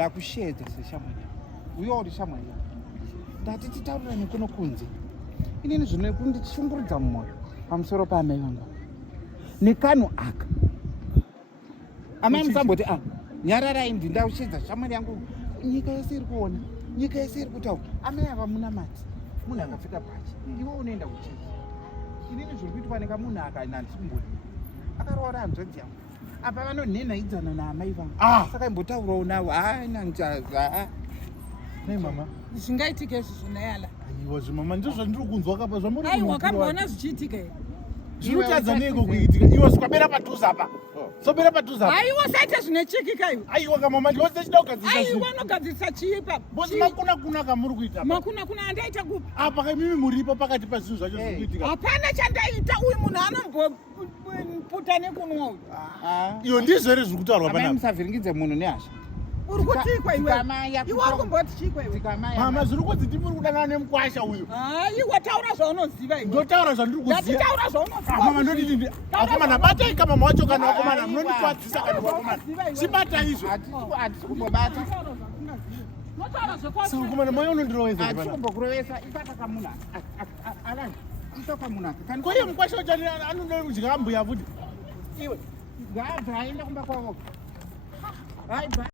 ndakushedza seshamwari uyo uri shamwari ndati titaurira kuno kunze inini zvino kundichishungurudza mumwoyo pamusoro paamai vangu nekanhu aka amai musamboti nyararai ndindakushedza shamwari yangu nyika yese iri kuona nyika yese iri kutaura amai ava muna mati munhu akapfeka bhachi iwe unoenda kuchechi inini zviri kuitwa nekamunhu aka nandisimboni akaroora hanzvadzi yangu apa vanonhenhaidzana naamai vangu saka imbotaurawo navo nanjaza nei mama zvingaitike izvi zvinayala aiwa zvimama ndizvo ndiri kunzwa kapa zvamuri wakamboona zvichiitika here zvinotadza neiko kuitika iwe sikabera padhuze apa sobera padhuze apa aiwa saita zvinechekika iwe aiwa kamama ndose chida kugadzirisa aiwa nogadzirisa chiipa bosi makuna kamuri kuita makuna andaita kupi apa kamimi muripo pakati pazvinhu zvacho zviri kuitika hapana chandaita uyu munhu anomboputa nekunwa uyu iyo ndizvo here zviri kutaurwa panapa musavhiringidze munhu nehasha uri kutikwa iwe iwe uri kumboti chikwa iwe mama zviri kunzi ndimi uri kudanana nemukwasha uyu iwe taura zvaunoziva iwe ndotaura zvandiri kuziva ndatitaura zvaunoziva mama ndoditi akomana batai kama mama wacho kana akomana munondikwadzisa kana akomana chibata izvo hatisi kumbobata saka akomana mai unondirovesa hatisi kumbokurovesa ipata kamunhu alani itoka munhu aka koiye mukwasha wacho anoda kudya mbuya futi iwe ngaabva aenda kumba kwavo